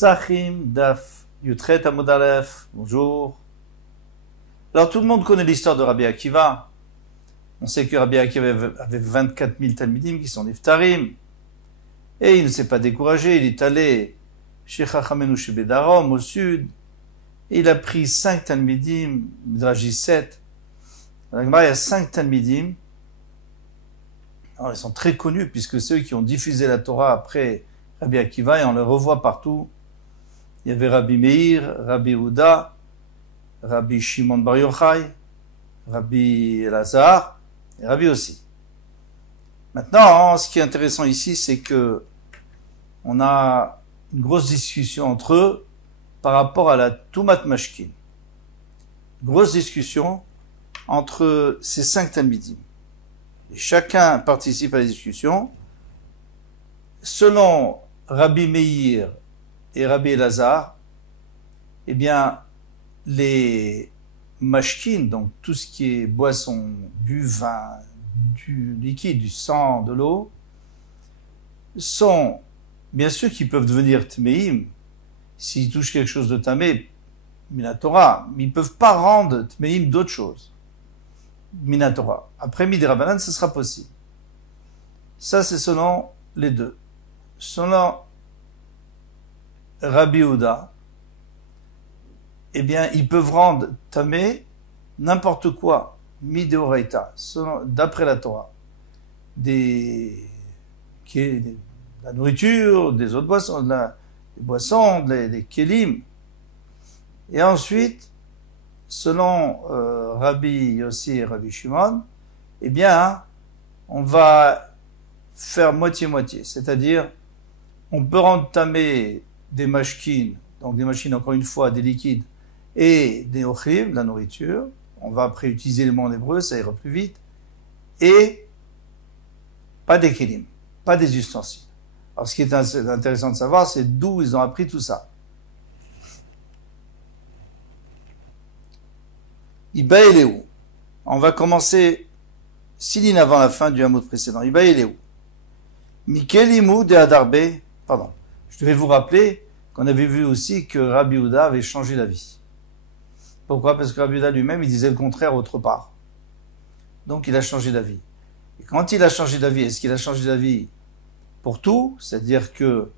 Psachim Daf Yutret Amud Aleph, bonjour. Alors tout le monde connaît l'histoire de Rabbi Akiva. On sait que Rabbi Akiva avait 24 000 Talmidim qui sont Niftarim. Et il ne s'est pas découragé, il est allé chez Chachamenu chez Bedarom, au sud. Et il a pris 5 Talmidim, Midrashi 7. Dans la Gemara, il y a 5 Talmidim. Alors ils sont très connus puisque c'est eux qui ont diffusé la Torah après Rabbi Akiva et on les revoit partout. Il y avait Rabbi Meir, Rabbi Yehuda, Rabbi Shimon Bar Yochai, Rabbi Elazar et Rabbi aussi. Maintenant, ce qui est intéressant ici, c'est que on a une grosse discussion entre eux par rapport à la Tumat Mashkin. Grosse discussion entre ces 5 Talmidim. Et chacun participe à la discussion. Selon Rabbi Meir et Rabbi Elazar, eh bien, les mashkin, donc tout ce qui est boisson, du vin, du liquide, du sang, de l'eau, sont, bien sûr qu'ils peuvent devenir tmeim, s'ils touchent quelque chose de tamé, minatora, mais ils ne peuvent pas rendre tmeim d'autre chose, minatora. Après Midi Rabbanan, ce sera possible. Ça, c'est selon les deux. Selon Rabbi Yehuda, eh bien, ils peuvent rendre tamé n'importe quoi, mideoraita, d'après la Torah, de la nourriture, des autres boissons, des boissons, des kelim. Et ensuite, selon Rabbi Yossi et Rabbi Shimon, eh bien, on va faire moitié-moitié, c'est-à-dire, on peut rendre tamé des mashkin, donc des machines, encore une fois, des liquides, et des ochim, de la nourriture. On va après utiliser les mots en hébreu, ça ira plus vite. Et pas des kelim, pas des ustensiles. Alors ce qui est intéressant de savoir, c'est d'où ils ont appris tout ça. Iba et Léou. On va commencer 6 lignes avant la fin du hamoud précédent. Iba et Léou. Mikelimu de Adarbe. Pardon. Je devais vous rappeler qu'on avait vu aussi que Rabbi Yehuda avait changé d'avis. Pourquoi? Parce que Rabbi Yehuda lui-même, il disait le contraire autre part. Donc il a changé d'avis. Et quand il a changé d'avis, est-ce qu'il a changé d'avis pour tout? C'est-à-dire que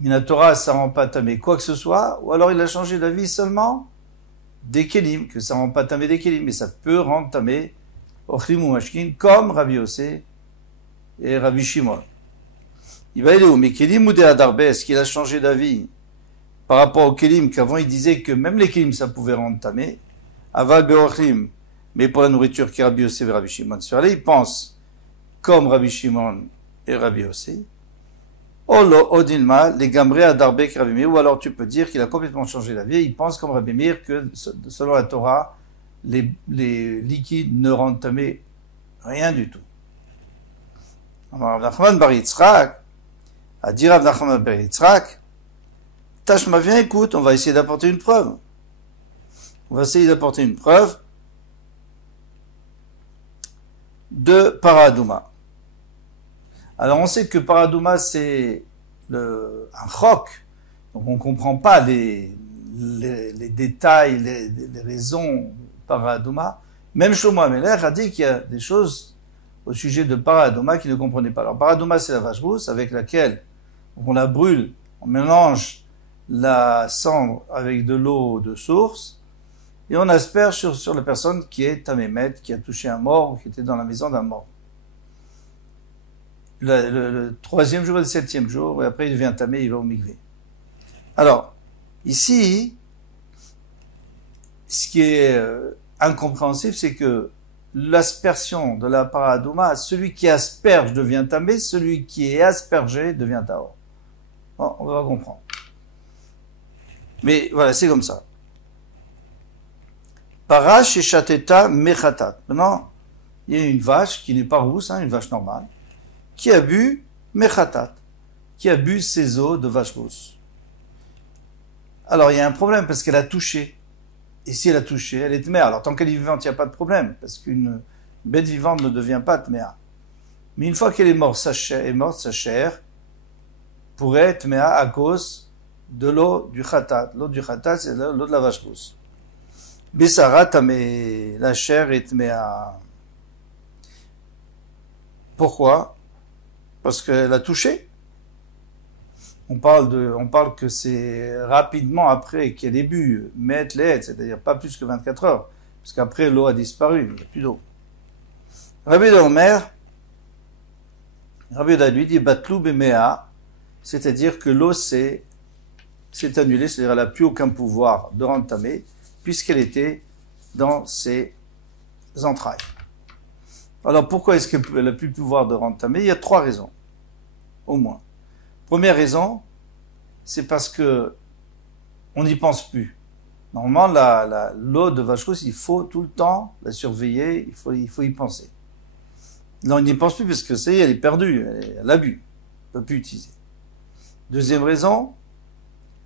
Minatora, ça rend pas tamé quoi que ce soit, ou alors il a changé d'avis seulement des kelim, que ça rend pas tamé des kelim, mais ça peut rendre tamé ochlim ou mashkin, comme Rabbi Yossé et Rabbi Shimon. Il va aller où? Mais kelim ou des adarbe, est-ce qu'il a changé d'avis par rapport au kelim, qu'avant il disait que même les kelim ça pouvait rendre tamé, aval beochlim, mais pour la nourriture qui est Rabbi Yossé et Rabbi Shimon sur là, il pense comme Rabbi Shimon et Rabbi Yossé. Olo odilma les gamré adarbe que Rabbi Meir, ou alors tu peux dire qu'il a complètement changé d'avis, il pense comme Rabbi Meir que selon la Torah, les liquides ne rendent tamé rien du tout. Alors Rav Nachman bar Yitzhak a dit Rav Nachman bar Yitzhak, Tashma, viens, écoute, on va essayer d'apporter une preuve. On va essayer d'apporter une preuve de Paradouma. Alors on sait que Paradouma c'est un chok, donc on ne comprend pas les détails, les raisons Paradouma. Même Shlomo HaMelech a dit qu'il y a des choses au sujet de Paradouma qu'il ne comprenait pas. Alors Paradouma c'est la vache rousse avec laquelle on la brûle, on mélange la cendre avec de l'eau de source, et on asperge sur la personne qui est tamémet, qui a touché un mort, qui était dans la maison d'un mort. Le 3e jour et le 7e jour, et après il devient tamé, il va au mikvé. Alors, ici, ce qui est incompréhensible, c'est que l'aspersion de la paradouma, celui qui asperge devient tamé, celui qui est aspergé devient taor. Bon, on va comprendre. Mais voilà, c'est comme ça. Parash et chateta mechatat. Maintenant, il y a une vache qui n'est pas rousse, une vache normale, qui a bu mechatat, qui a bu ses os de vache rousse. Alors, il y a un problème parce qu'elle a touché. Et si elle a touché, elle est tméa. Alors, tant qu'elle est vivante, il n'y a pas de problème parce qu'une bête vivante ne devient pas tméa. Mais une fois qu'elle est morte, sa chair pourrait être tméa à cause de l'eau du khatat. L'eau du khatat, c'est l'eau de la vache rousse. Bissara tamé, la chair est tméa. Pourquoi? Parce qu'elle a touché. On parle que c'est rapidement après qu'il y a des buts, met l'aide, c'est-à-dire pas plus que 24 heures, parce qu'après l'eau a disparu, il n'y a plus d'eau. Rabbi Omer, Rabbi Oda lui dit batlou bemea, c'est-à-dire que l'eau s'est annulée, c'est-à-dire elle n'a plus aucun pouvoir de rentamer, puisqu'elle était dans ses entrailles. Alors pourquoi est-ce qu'elle n'a plus pouvoir de rentamer? Il y a 3 raisons, au moins. Première raison, c'est parce que on n'y pense plus. Normalement, l'eau de vache rousse, il faut tout le temps la surveiller, il faut y penser. Là, on n'y pense plus parce que ça y est, elle est perdue, elle a bu, on ne peut plus utiliser. Deuxième raison,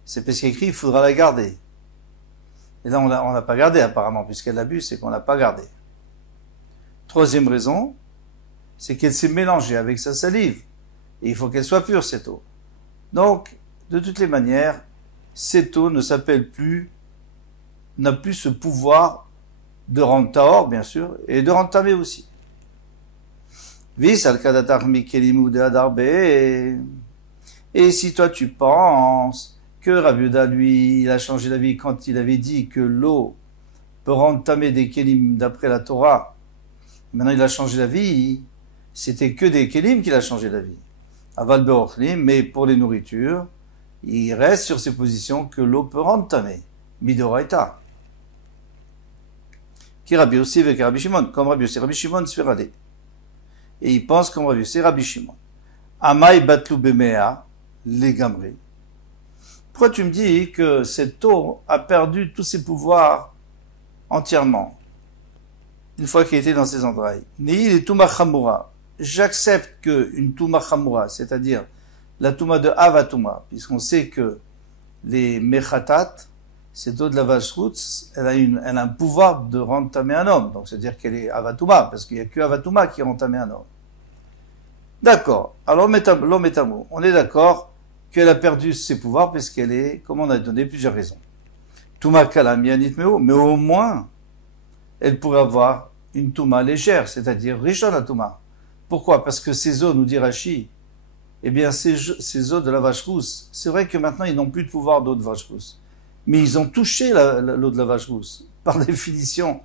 c'est parce qu'il est écrit, il faudra la garder. Et là, on l'a pas gardée apparemment, puisqu'elle a bu, c'est qu'on l'a pas gardée. Troisième raison, c'est qu'elle s'est mélangée avec sa salive. Et il faut qu'elle soit pure, cette eau. Donc, de toutes les manières, cette eau ne s'appelle plus, n'a plus ce pouvoir de rendre tahor, bien sûr, et de rendre tamé aussi. Vis al kadatar mikelimu de adarbe. Et si toi tu penses que Rabbi Yehuda, lui, il a changé d'avis quand il avait dit que l'eau peut rendre tamé des kelim d'après la Torah, maintenant il a changé d'avis, c'était que des kelim qu'il a changé d'avis. Aval be'ochlim, mais pour les nourritures, il reste sur ses positions que l'eau peut rendre tamé. Midoraita. Qui Rabbi Yossi avec Rabbi Shimon, comme Rabbi Yossi, Rabbi Shimon sferadé. Et il pense comme Rabbi Yossi, Rabbi Shimon. Amai batlu bemea, les gamrés. Pourquoi tu me dis que cette eau a perdu tous ses pouvoirs entièrement, une fois qu'elle était dans ses entrailles? Nehi les Touma Chamura. J'accepte qu'une Touma Chamura, c'est-à-dire la Touma de Avatouma, puisqu'on sait que les Mechatat, cette eau de la vache rousse, elle a un pouvoir de rendre tamé un homme. Donc, c'est-à-dire qu'elle est Avatouma, parce qu'il n'y a que Avatouma qui rend tamé un homme. D'accord. Alors, l'homme est amour. On est d'accord qu'elle a perdu ses pouvoirs puisqu'elle est, comme on a donné plusieurs raisons. Touma kalam yanit meo, mais au moins, elle pourrait avoir une Touma légère, c'est-à-dire Rishon à Touma. Pourquoi? Parce que ces eaux, nous dit Rashi, eh bien, ces eaux de la vache rousse, c'est vrai que maintenant, ils n'ont plus de pouvoir d'eau de vache rousse. Mais ils ont touché l'eau de la vache rousse. Par définition,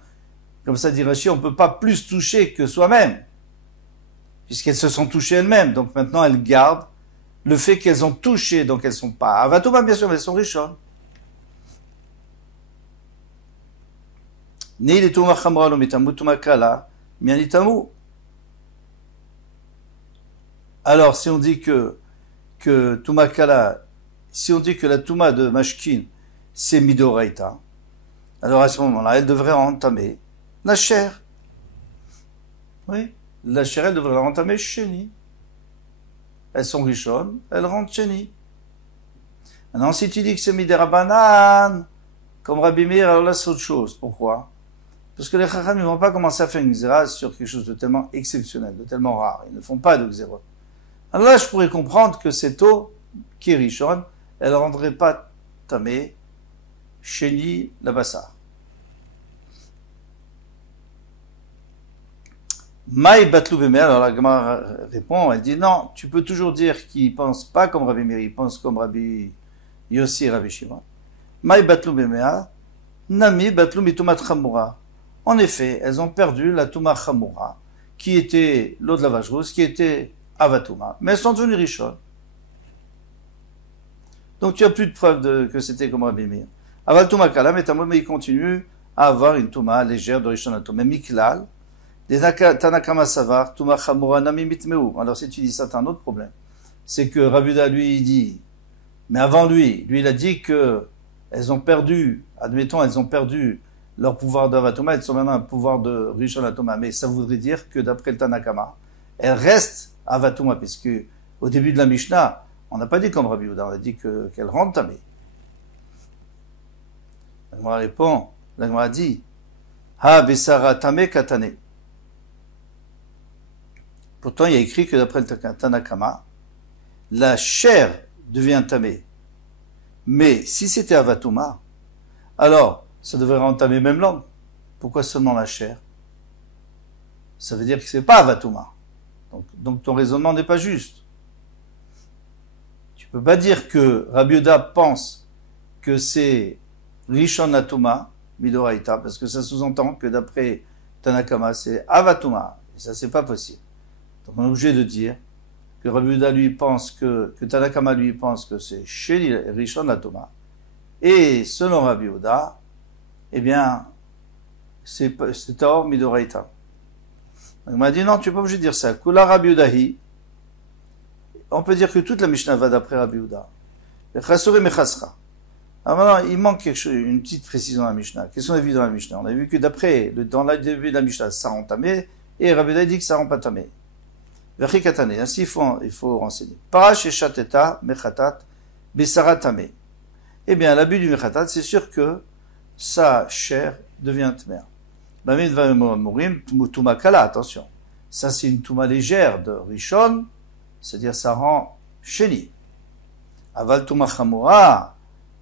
comme ça dit Rashi, on ne peut pas plus toucher que soi-même. Puisqu'elles se sont touchées elles-mêmes. Donc maintenant, elles gardent le fait qu'elles ont touché, donc elles ne sont pas Avatouma, bien sûr, mais elles sont Rishon. Ni les Touma Chamra lo mitamu Touma Kala, mianitamu. Alors, si on dit que Touma Kala, si on dit que la Touma de Mashkin, c'est Midoraita, alors à ce moment-là, elle devrait entamer la chair. Oui, la chair, elle devrait entamer Sheni. Elles sont richonnes, elles rentrent Sheni. Maintenant, si tu dis que c'est Miderabanan, comme Rabbi Meir, alors là, c'est autre chose. Pourquoi? Parce que les Chacham ne vont pas commencer à faire une xéra sur quelque chose de tellement exceptionnel, de tellement rare. Ils ne font pas de xéra. Alors là, je pourrais comprendre que cette eau, qui est richonne, elle ne rendrait pas tamé Sheni la bassar. Maï batlou bemea, alors la Gemara répond, elle dit non, tu peux toujours dire qu'il pense pas comme Rabbi Meir, il pense comme Rabbi Yossi et Rabbi Shimon. Maï batlou bemea, nami batlou mitumat chamura. En effet, elles ont perdu la Touma Chamura, qui était l'eau de la vache rousse, qui était Avatouma, mais elles sont devenues richonnes. Donc tu as plus de preuves que c'était comme Rabbi Meir. Avatouma Kala, mais il continue à avoir une Touma légère de Rishonato. Mais Miklal, des Tanakama Savar, Touma Chamura Nami Mitmeu. Alors si tu dis ça, t'as un autre problème. C'est que Rabbi Yehuda, lui, il dit, mais avant lui, il a dit que elles ont perdu, admettons, elles ont perdu leur pouvoir d'Avatouma, elles sont maintenant un pouvoir de Rishonatoma. Mais ça voudrait dire que d'après le Tanakama, elles restent Avatouma, puisque au début de la Mishnah, on n'a pas dit comme Rabbi Yehuda, on a dit qu'elles rentrent tamé. La Gemara répond, la Gemara dit, Ha besara tamé katane. Pourtant, il y a écrit que d'après le Tanakama, la chair devient tamé. Mais si c'était Avatouma, alors ça devrait entamer même langue. Pourquoi seulement la chair? Ça veut dire que c'est pas Avatouma. Donc ton raisonnement n'est pas juste. Tu peux pas dire que Rabbi Yehuda pense que c'est Rishon Atouma, Midoraita, parce que ça sous-entend que d'après Tanakama, c'est Avatouma. Et ça, c'est pas possible. Donc on est obligé de dire que Rabbi Yehuda lui pense que Tanakama lui pense que c'est chez Rishon Atouma. Et selon Rabbi Yehuda, eh bien, c'est Taor Midoraita. Il m'a dit non, tu n'es pas obligé de dire ça. Kula Rabbi Yehudahi. On peut dire que toute la Mishnah va d'après Rabbi Yehuda. Chasore mechasra. Alors maintenant, il manque quelque chose, une petite précision dans la Mishnah. Qu'est-ce qu'on a vu dans la Mishnah? On a vu que d'après, dans le début de la Mishnah, ça rend tamé, et Rabbi Yehuda dit que ça rend pas tamé. Verchi katane. Ainsi, il faut renseigner. Parash et chateta mechatat besara tamé. Eh bien, l'abus du mechatat, c'est sûr que sa chair devient tmère. Bamid va mourir, touma kala, attention. Ça, c'est une touma légère de Rishon, c'est-à-dire ça rend chéni. Aval touma chamura,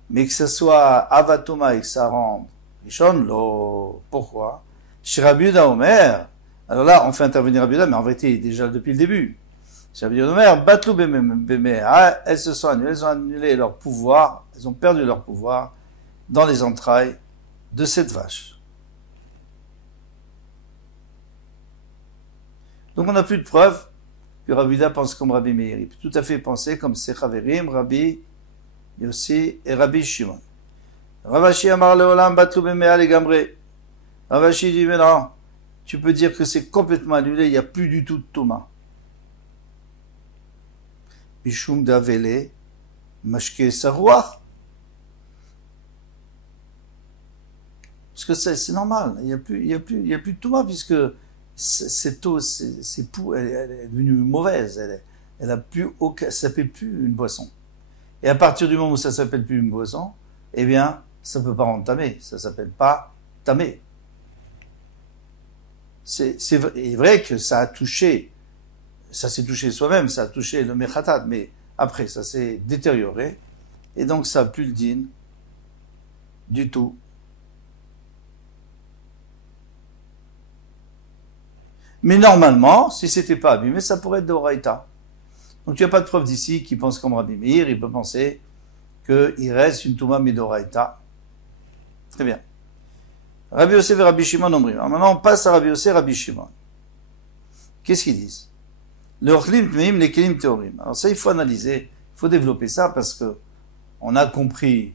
mais que ce soit avatuma et que ça rende Rishon, lo. Pourquoi? Chez Rabbi Yehuda Omer, alors là, on fait intervenir Rabbi Yehuda, mais en vérité, déjà depuis le début. Chez Rabbi Yehuda Omer, batlou bemea, elles se sont annulées, elles ont annulé leur pouvoir, elles ont perdu leur pouvoir dans les entrailles de cette vache. Donc on n'a plus de preuves que Rabbi Yehuda pense comme Rabbi Meir. Il peut tout à fait penser comme Sechaverim, Rabbi Yossi et Rabbi Shimon. Ravashi Amar Leolam Batlou Bemea Legamre. Ravashi dit mais non, tu peux dire que c'est complètement annulé, il n'y a plus du tout de Touma. Bishum Davele Mashke Sarouach. Parce que c'est normal, il n'y a plus de Touma puisque cette eau, elle est devenue mauvaise. Elle a plus aucun, ça s'appelle plus une boisson. Et à partir du moment où ça s'appelle plus une boisson, eh bien, ça peut pas rendre tamé. Ça s'appelle pas tamé. C'est vrai que ça a touché, ça s'est touché soi-même, ça a touché le mechatat, mais après, ça s'est détérioré. Et donc, ça a plus le din du tout. Mais normalement, si c'était pas abîmé, ça pourrait être d'Oraïta. Donc, tu n'as pas de preuve d'ici qui pense comme Rabbi Meir, il peut penser qu'il reste une Touma Midoraïta. Très bien. Rabbi Yosef et Rabbi Shimon ont alors maintenant, on passe à Rabbi Yosef et Rabbi Shimon. Qu'est-ce qu'ils disent? Le Ochlim Tmeim, les Kelim Teorim. Alors ça, il faut analyser, il faut développer ça parce que on a compris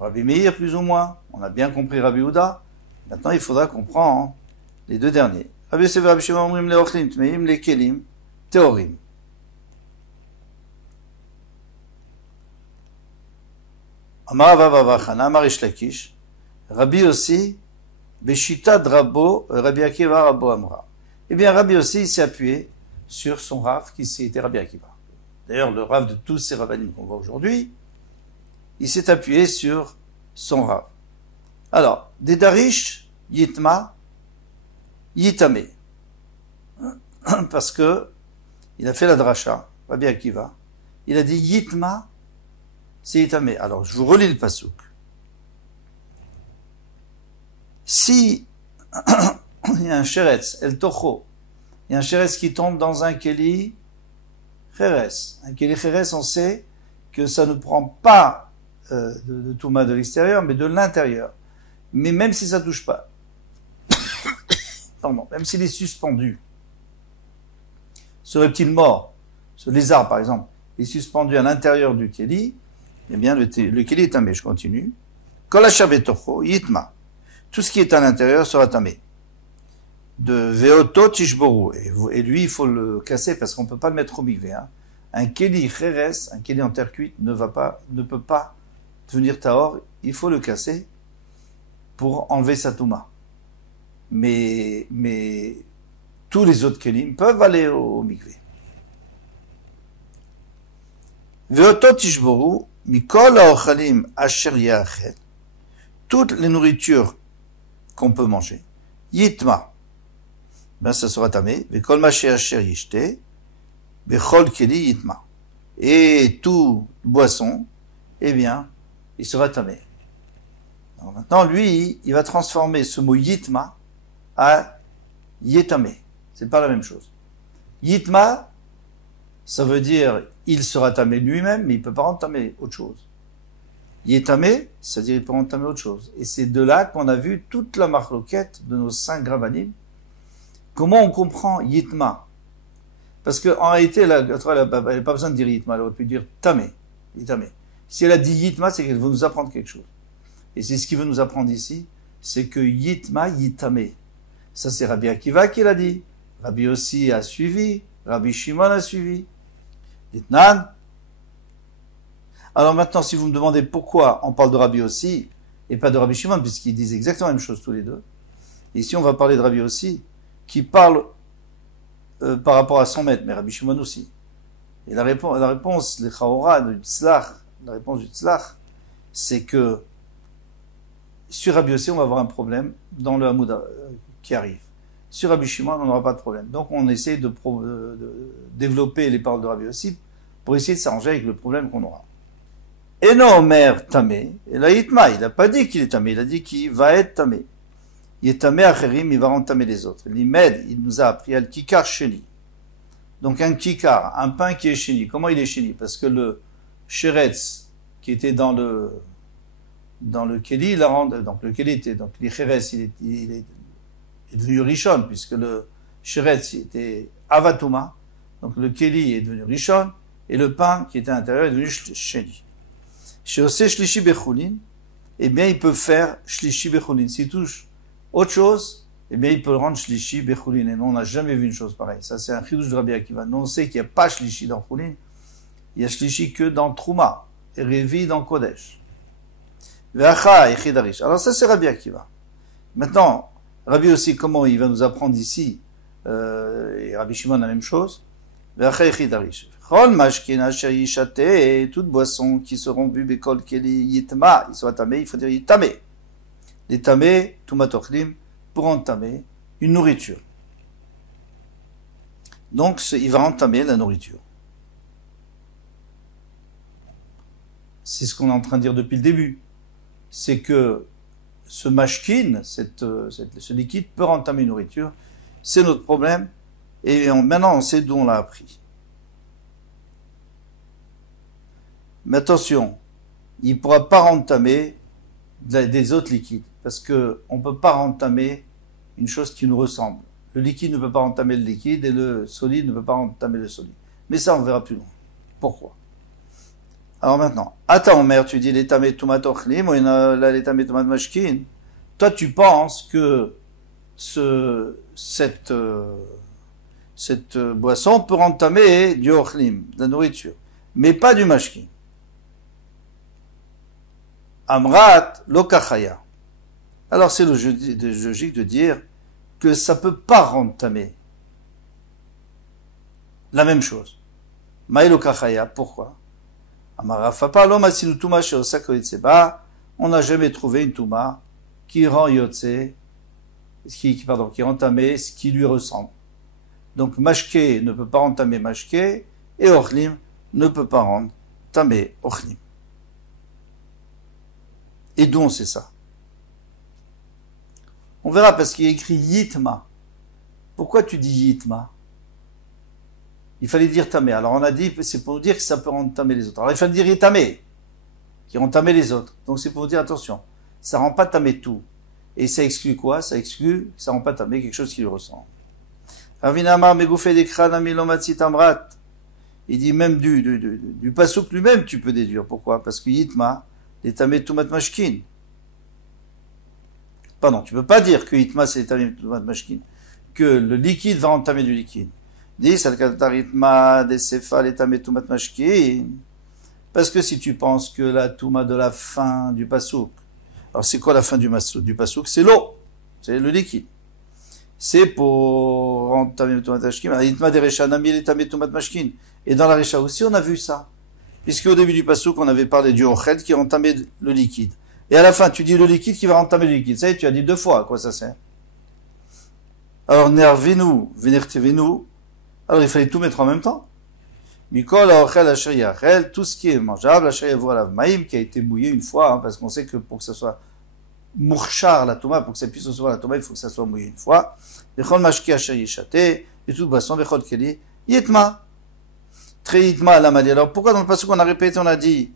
Rabbi Meir plus ou moins, on a bien compris Rabbi Yehuda. Maintenant, il faudra comprendre les deux derniers. Rabbi Yosef et Rabbi Shimon אומרים לאוכלים טמאים לכלים טהורים. אמר רבא בר חנא, אמר ריש לקיש, רבי יוסי בשיטת רבו, רבי עקיבא רבו אמרה. Eh bien, Rabbi Yossi s'est appuyé sur son Rav qui était Rabbi Akiva. D'ailleurs, le Rav de tous ces rabbinim qu'on voit aujourd'hui, il s'est appuyé sur son Rav. Alors, des Darish, Yitma, Yitame. Parce que il a fait la dracha, Rabbi Akiva. Il a dit Yitma, c'est Yitame. Alors, je vous relis le pasouk. Si il y a un sheretz, el tocho, il y a un sheretz qui tombe dans un keli cheres. Un keli cheres, on sait que ça ne prend pas de touma de l'extérieur, mais de l'intérieur. Mais même si ça touche pas, pardon, même s'il est suspendu, ce reptile mort, ce lézard par exemple, est suspendu à l'intérieur du keli, eh bien le keli est tamé. Je continue. Kol asher betocho yitma. Tout ce qui est à l'intérieur sera tamé. De veoto tishboru. Et lui, il faut le casser parce qu'on peut pas le mettre au mikvé. Hein. Un keli cheres, un keli en terre cuite, ne peut pas devenir tahor. Il faut le casser pour enlever sa touma. Mais tous les autres kelim peuvent aller au mikvé. Veoto tishboru mikol haochalim asher yachel. Toutes les nourritures qu'on peut manger. Yitma. Ben, ça sera tamé. Vekol maché asher yishte. Bechol keli yitma. Et tout boisson eh bien, il sera tamé. Alors maintenant, lui, il va transformer ce mot yitma à yetamé. C'est pas la même chose. Yitma, ça veut dire il sera tamé lui-même, mais il peut pas entamer autre chose. Yetamé, c'est-à-dire il peut entamer autre chose. Et c'est de là qu'on a vu toute la marloquette de nos 5 gravanim. Comment on comprend yitma? Parce qu'en réalité, elle n'a pas besoin de dire yitma, elle aurait pu dire tamé. Yitamé. Si elle a dit yitma, c'est qu'elle veut nous apprendre quelque chose. Et c'est ce qu'il veut nous apprendre ici, c'est que yitma, yitamé. Ça, c'est Rabbi Akiva qui l'a dit. Rabbi Yossi a suivi. Rabbi Shimon a suivi. Ditnan. Alors maintenant, si vous me demandez pourquoi on parle de Rabbi Yossi et pas de Rabbi Shimon, puisqu'ils disent exactement la même chose tous les deux. Ici, on va parler de Rabbi Yossi, qui parle par rapport à son maître, mais Rabbi Shimon aussi. Et la réponse, les Chaora du Tzlach, la réponse du Tzlach, c'est que sur Rabbi Yossi, on va avoir un problème dans le Hamoud qui arrive. Sur Rabbi Shimon, on n'aura pas de problème. Donc on essaie de développer les paroles de Rabbi Yossi pour essayer de s'arranger avec le problème qu'on aura. Et non, Omer tamé, et là Yitma, il n'a pas dit qu'il est tamé, il a dit qu'il va être tamé. Il est tamé acherim, il va entamer les autres. L'imed, il nous a appris al kikar sheni. Donc un kikar, un pain qui est sheni. Comment il est sheni? Parce que le sheretz qui était dans le keli, il a rendu, donc le keli était, donc l'icheres, il est devenu rishon, puisque le sheretz était avatuma, donc le keli est devenu rishon, et le pain qui était à l'intérieur est devenu sheni. Chez Ose shlishi bechulin, eh bien il peut faire shlishi bechulin. S'il touche autre chose, eh bien il peut le rendre shlishi bechulin. Et nous on n'a jamais vu une chose pareille. Ça c'est un chidouche de Rabbi Akiva. Nous on sait qu'il n'y a pas shlishi dans chulin, il y a shlishi que dans trouma, et revi dans kodesh. Ve'acha et chidarish. Alors ça c'est Rabbi Akiva. Maintenant, Rabbi aussi, comment il va nous apprendre ici, et Rabbi Shimon la même chose, Ve'acha et chidarish. Toutes boissons qui seront bues bekol keli yitma, ils soient tamés, il faut dire yitamé. Les tamés, tumatochlim, pour entamer une nourriture. Donc, il va entamer la nourriture. C'est ce qu'on est en train de dire depuis le début. C'est que ce mashkin, ce liquide, peut entamer une nourriture. C'est notre problème. Et maintenant, on sait d'où on l'a appris. Mais attention, il ne pourra pas entamer des autres liquides, parce qu'on ne peut pas entamer une chose qui nous ressemble. Le liquide ne peut pas entamer le liquide, et le solide ne peut pas entamer le solide. Mais ça, on verra plus loin. Pourquoi? Alors maintenant, attends, mère, tu dis l'étamé tomatochlim, ou l'étamé tomat mashkin. Toi, tu penses que cette boisson peut entamer du ochlim, de la nourriture, mais pas du mashkin. Amrat lokachaya. Alors c'est logique de dire que ça peut pas entamer la même chose. Maï lokachaya, pourquoi? Amarafapa l'homme asinu tuma sheosako yitzeba. On n'a jamais trouvé une tuma qui rend yotse, qui rend tamé ce qui lui ressemble. Donc mashke ne peut pas rendre tamé mashke, et ochlim ne peut pas rendre tamé ochlim. Et d'où on sait ça? On verra parce qu'il y a écrit Yitma. Pourquoi tu dis Yitma? Il fallait dire Tamé. Alors on a dit, c'est pour dire que ça peut rendre tamé les autres. Alors il fallait dire Yitamé, qui rend tamé les autres. Donc c'est pour dire attention, ça rend pas tamé tout. Et ça exclut quoi? Ça exclut que ça rend pas tamé quelque chose qui lui ressemble. Ravinamar Megoufé Dekran Amilomatsi Tamrat. Il dit même du pasouk lui-même tu peux déduire. Pourquoi? Parce que Yitma, l'étamé tumat mashkin. Pardon, tu peux pas dire que Yitma c'est l'étamé tumat mashkin, que le liquide va entamer du liquide. Dis salkataritma desefa l'étamé tumat mashkin. Parce que si tu penses que la touma de la fin du pasouk, alors c'est quoi la fin du pasouk? C'est l'eau, c'est le liquide. C'est pour entamer tumat mashkin. Yitma derecha nami l'étamé tumat mashkin. Et dans la Recha aussi on a vu ça. Puisque au début du passouk, on avait parlé du oched qui entamait le liquide. Et à la fin, tu dis le liquide qui va entamer le liquide. Ça y est, tu as dit 2 fois à quoi ça sert. Alors, nervez-nous, vénertez-nous. Alors, il fallait tout mettre en même temps. Mikol Aochel Asher Yachel, tout ce qui est mangeable, Asher Yavur Alav Maïm, qui a été mouillé une fois, hein, parce qu'on sait que pour que ça soit Mourchar la Touma, pour que ça puisse recevoir la Touma, il faut que ça soit mouillé une fois. Vechol Mashki Asher Yishate, et toute boisson, Vechol Keli, Yitma. Très Yitma à la Mali. Alors pourquoi dans le passage qu'on a répété, on a dit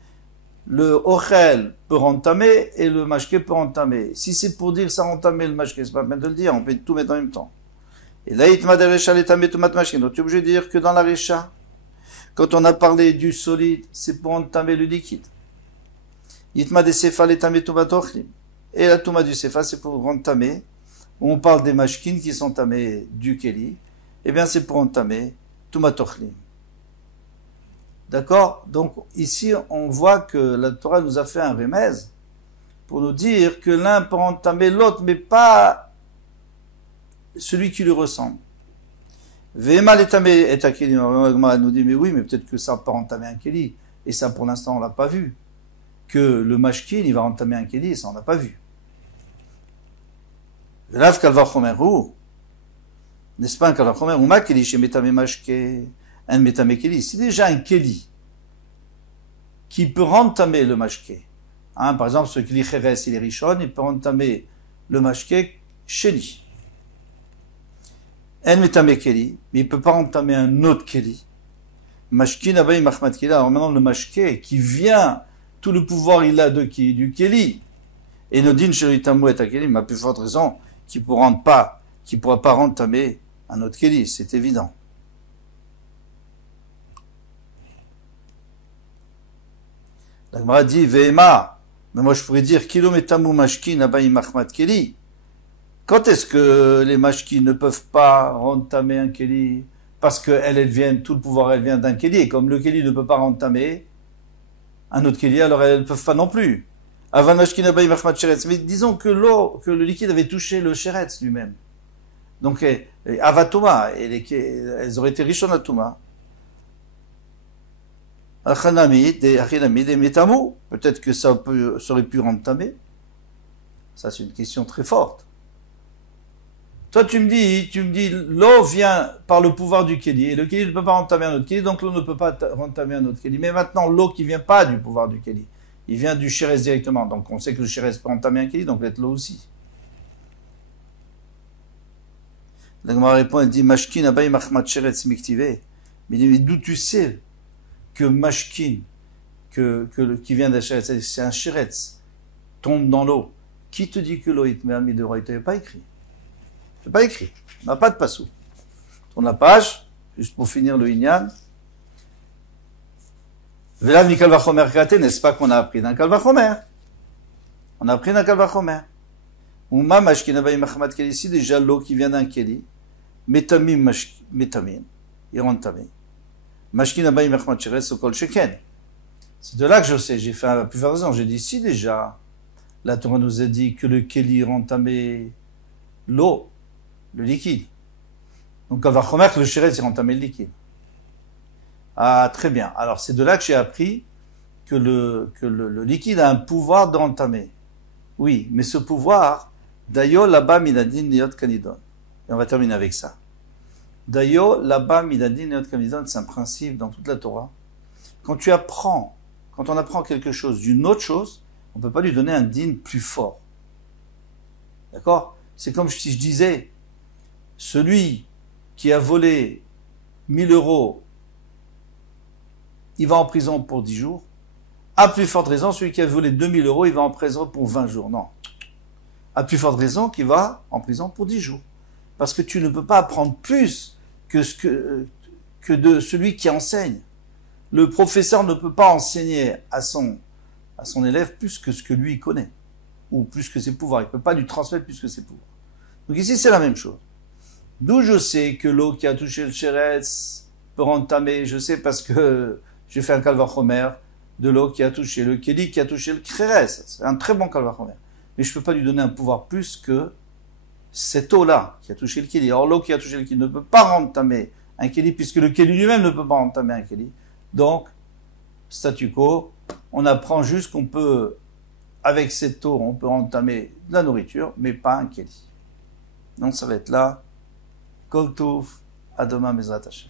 le Ochel peut rentamer et le Mashke peut rentamer. Si c'est pour dire ça rentamer le Mashke, c'est pas bien de le dire, on peut tout mettre en même temps. Et là, Yitma de Recha l'Etamé Toumat Mashke. Donc tu es obligé de dire que dans la Recha, quand on a parlé du solide, c'est pour entamer le liquide. Yitma de Sefa l'Etamé Toumat Ochlim. Et la Touma du Sefa, c'est pour entamer. On parle des Mashkin qui sont tamés du Keli. Eh bien, c'est pour entamer Toumat Ochlim. D'accord? Donc, ici, on voit que la Torah nous a fait un remèze pour nous dire que l'un peut entamer l'autre, mais pas celui qui lui ressemble. Vema l'étamé est à Keli. Elle nous dit, mais oui, mais peut-être que ça peut entamer un Keli. Et ça, pour l'instant, on l'a pas vu. Que le Mashkin, il va entamer un Keli, ça, on l'a pas vu. Velav kalva chomeru. N'est-ce pas un kalva chomer? Ou ma Keli chez metame Mashke. Un metame Keli. C'est déjà un Keli qui peut entamer le Mashke. Hein, par exemple, ce Keli Cheres, il est Rishon, il peut entamer le Mashke Sheni. Un metame Keli, mais il ne peut pas entamer un autre Keli. Mashkin Abaye Mahmad Keli. Alors maintenant, le Mashke qui vient, tout le pouvoir il a du Keli. Et Nodin Sheritamu et Keli, ma plus forte raison, qui ne pourra pas entamer un autre Keli, c'est évident. La Gemara dit, Vehema, mais moi je pourrais dire, Kilometamu Mashkin Abaye Mahmad Keli. Quand est-ce que les Mashkin ne peuvent pas rentamer un Keli? Parce que tout le pouvoir, elle vient d'un Keli. Et comme le Keli ne peut pas rentamer un autre Keli, alors elles ne peuvent pas non plus. Avan Mashkin Abaye Mahmad Sheretz. Mais disons que le liquide avait touché le Sheretz lui-même. Donc, Avatoma, elles auraient été Rishon Atuma. Peut-être que ça aurait pu rentamer. Ça, c'est une question très forte. Toi, tu me dis, l'eau vient par le pouvoir du Keli, et le Keli ne peut pas rentamer un autre Keli, donc l'eau ne peut pas rentamer un autre Keli. Mais maintenant, l'eau qui vient pas du pouvoir du Keli, il vient du Sheretz directement. Donc, on sait que le Sheretz peut rentamer un Keli, donc peut-être l'eau aussi. La Gemara répond, elle dit, Mashkin Abaye Mahmad Sheretz Miktive. Mais d'où tu sais que Mashkin, qui vient d'un Sheretz, c'est un Sheretz, tombe dans l'eau. Qui te dit que l'eau est mais de roi, il t'avait pas écrit. C'est pas écrit. On n'a pas de passou. Tourne la page, juste pour finir le Inyan. Velav mi kalvachomer kate, n'est-ce pas qu'on a appris d'un kalvachomer? On a appris d'un kalvachomer. Ouma mashkin abaye mahmad keli, ici déjà l'eau qui vient d'un keli. Metamim, il rentre tamé. Mashkin abaye mahmad sheretz sokol sheken. C'est de là que je sais, j'ai fait plusieurs raisons. J'ai dit ici déjà, la Torah nous a dit que le keli rentre tamé l'eau, le liquide. Donc, on va remarquer que le Sheretz, il rentre le liquide. Ah, très bien. Alors, c'est de là que j'ai appris que le liquide a un pouvoir de rentamer. Oui, mais ce pouvoir, Dayo là-bas midadin niot kanidon. Et on va terminer avec ça. Dayo là-bas midadin niot kanidon, c'est un principe dans toute la Torah. Quand on apprend quelque chose d'une autre chose, on ne peut pas lui donner un din plus fort. D'accord? C'est comme si je disais, celui qui a volé 1000 euros, il va en prison pour 10 jours. À plus forte raison, celui qui a volé 2000 euros, il va en prison pour 20 jours. Non. À plus forte raison qu'il va en prison pour 10 jours. Parce que tu ne peux pas apprendre plus que de celui qui enseigne. Le professeur ne peut pas enseigner à son élève plus que ce que lui connaît. Ou plus que ses pouvoirs. Il ne peut pas lui transmettre plus que ses pouvoirs. Donc ici, c'est la même chose. D'où je sais que l'eau qui a touché le Sheretz peut rentamer, je sais parce que j'ai fait un kalvachomer de l'eau qui a touché le Keli, qui a touché le Sheretz. C'est un très bon kalvachomer. Mais je ne peux pas lui donner un pouvoir plus que cette eau-là qui a touché le Keli. Or, l'eau qui a touché le Keli ne peut pas rentamer un Keli, puisque le Keli lui-même ne peut pas rentamer un Keli. Donc, statu quo, on apprend juste qu'on peut, avec cette eau, on peut rentamer de la nourriture, mais pas un Keli. Donc ça va être là. Kol Touf, à demain, Bezrat Hashem.